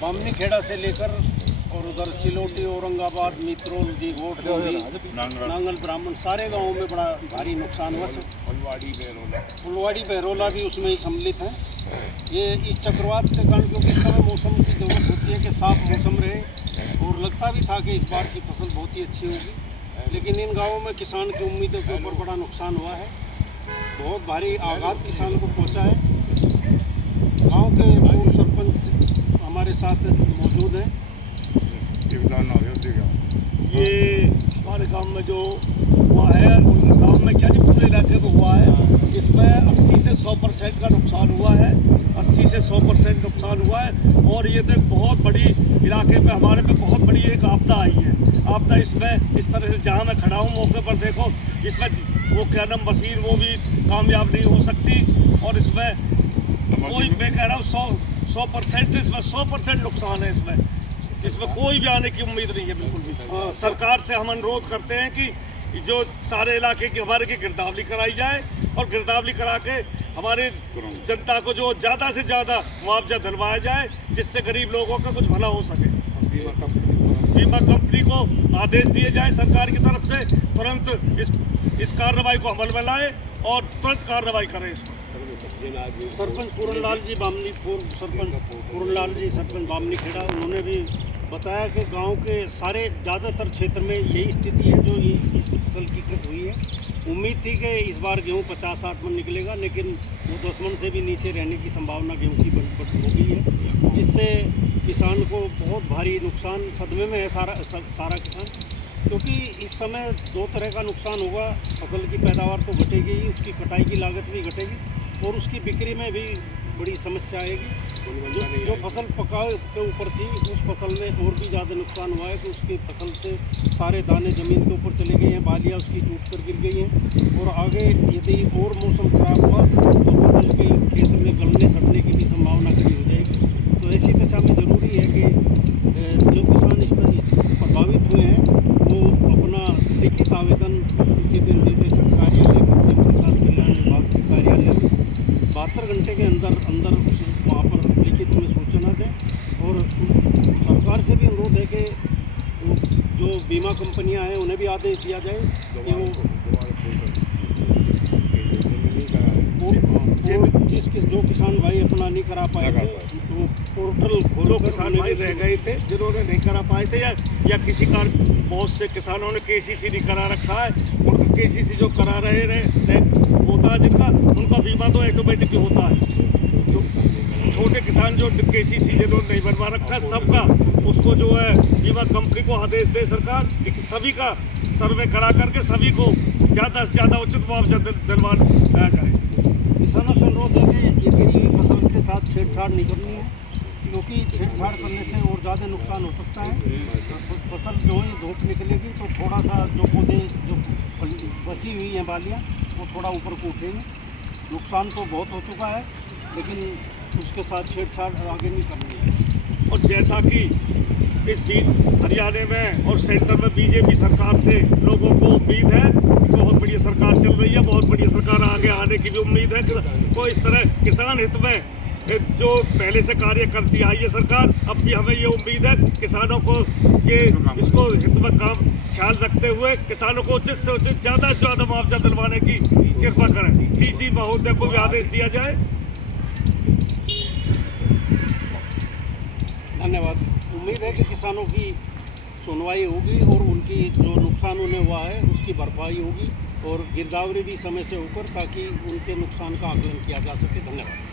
बामनी खेड़ा से लेकर और उधर सिलोटी, औरंगाबाद, मित्रोल, दीघोट, नांगल, ब्राह्मण सारे गांवों में बड़ा भारी नुकसान हुआ। फुलवाड़ी, बहरोला भी उसमें ही सम्मिलित हैं। ये इस चक्रवात के कारण, क्योंकि इस समय मौसम की ज़रूरत होती है कि साफ मौसम रहे, और लगता भी था कि इस बार की फसल बहुत ही अच्छी होगी, लेकिन इन गाँवों में किसान की उम्मीदों के ऊपर बड़ा नुकसान हुआ है। बहुत भारी आघात किसान को पहुँचा है। गाँव के पूर्व सरपंच हमारे साथ मौजूद हैं। ये हमारे गांव में जो हुआ है, गांव में क्या नहीं पूरे इलाके में हुआ है, इसमें 80 से 100% का नुकसान हुआ है। 80 से 100% नुकसान हुआ है। और ये तो बहुत बड़ी इलाके पे हमारे पे बहुत बड़ी एक आपदा आई है। आपदा इसमें इस तरह से, जहाँ मैं खड़ा हूँ मौके पर देखो, इसमें वो क्या नाम मशीन वो भी कामयाब नहीं हो सकती। और इसमें कोई, मैं कह रहा हूँ 100% इसमें 100% नुकसान है। इसमें कोई भी आने की उम्मीद नहीं है बिल्कुल भी। सरकार से हम अनुरोध करते हैं कि जो सारे इलाके की हमारे की गिरदावरी कराई जाए, और गिरदावरी करा के हमारे जनता को जो ज़्यादा से ज़्यादा मुआवजा दिलवाया जाए, जिससे गरीब लोगों का कुछ भला हो सके। बीमा कंपनी को आदेश दिए जाए सरकार की तरफ से, तुरंत इस कार्रवाई को अमल में लाए और तुरंत कार्रवाई करें इस पर। सरपंच पूरनलाल जी बामनी, सरपंच पूरनलाल जी, सरपंच बामनी खेड़ा, उन्होंने भी बताया कि गांव के सारे ज़्यादातर क्षेत्र में यही स्थिति है जो इस फसल की हुई है। उम्मीद थी कि इस बार गेहूं 50-60 मन निकलेगा, लेकिन वो 10 मन से भी नीचे रहने की संभावना गेहूं की हो गई है, जिससे किसान को बहुत भारी नुकसान, सदमे में है सारा किसान। क्योंकि इस समय दो तरह का नुकसान होगा। फसल की पैदावार तो घटेगी ही, उसकी कटाई की लागत भी घटेगी, और उसकी बिक्री में भी बड़ी समस्या आएगी। जो फसल पकाए के ऊपर थी, उस फसल में और भी ज़्यादा नुकसान हुआ है कि उसकी फसल से सारे दाने ज़मीन के ऊपर चले गए हैं, बालियाँ उसकी टूट कर गिर गई हैं, और आगे यदि और मौसम खराब हुआ तो फसल के खेत में गलने सड़ने की भी संभावना खड़ी हो जाएगी। तो ऐसी दशा में ज़रूरी है कि जो किसान इस प्रभावित हुए हैं वो अपना लिखित आवेदन कृषि निर्देशक कार्यालय, कृषि किसान कल्याण विभाग के कार्यालय में 72 घंटे के अंदर वहाँ पर लिखित में सूचना दें। और सरकार से भी अनुरोध है कि जो बीमा कंपनियां हैं उन्हें भी आदेश दिया जाए कि वो जो किसान भाई अपना नहीं करा पाए थे, तो पोर्टल खोलो, किसान भाई रह गए थे जिन्होंने नहीं करा पाए थे, या किसी कारण बहुत से किसानों ने केसीसी नहीं करा रखा है, और केसीसी जो करा रहे होता है जिनका, उनका बीमा तो ऑटोमेटिक होता है। जो छोटे किसान जो केसीसी जिन्होंने नहीं बनवा रखा है, सबका उसको जो है बीमा कंपनी को आदेश दे सरकार कि सभी का सर्वे करा करके सभी को ज़्यादा से ज़्यादा उचित मुआवजा दिलवाया जाए। किसानों से अनुरोध है कि ये गिरी हुई फसल के साथ छेड़छाड़ नहीं करनी है, क्योंकि छेड़छाड़ करने से और ज़्यादा नुकसान हो सकता है। फसल जो ही धूप निकलेगी तो थोड़ा सा जो पौधे जो बची हुई हैं बालियाँ, वो थोड़ा ऊपर को उठेंगे। नुकसान तो बहुत हो चुका है, लेकिन उसके साथ छेड़छाड़ आगे नहीं करनी है। और जैसा कि इस बीच हरियाणा में और सेंटर में बीजेपी सरकार से लोगों को उम्मीद है, बहुत बढ़िया सरकार चल रही है, बहुत बढ़िया सरकार आगे आने की भी उम्मीद है। तो इस तरह किसान हित में जो पहले से कार्य करती आई है सरकार, अब भी हमें ये उम्मीद है किसानों को ये इसको हित में काम ख्याल रखते हुए किसानों को उचित से उचित ज़्यादा से ज़्यादा मुआवजा दिलवाने की कृपा करें। डीसी महोदय को भी आदेश दिया जाए। धन्यवाद। उम्मीद है कि किसानों की सुनवाई होगी और उनकी जो नुकसान उन्हें हुआ है उसकी भरपाई होगी, और गिरदावरी भी समय से होकर, ताकि उनके नुकसान का आकलन किया जा सके। धन्यवाद।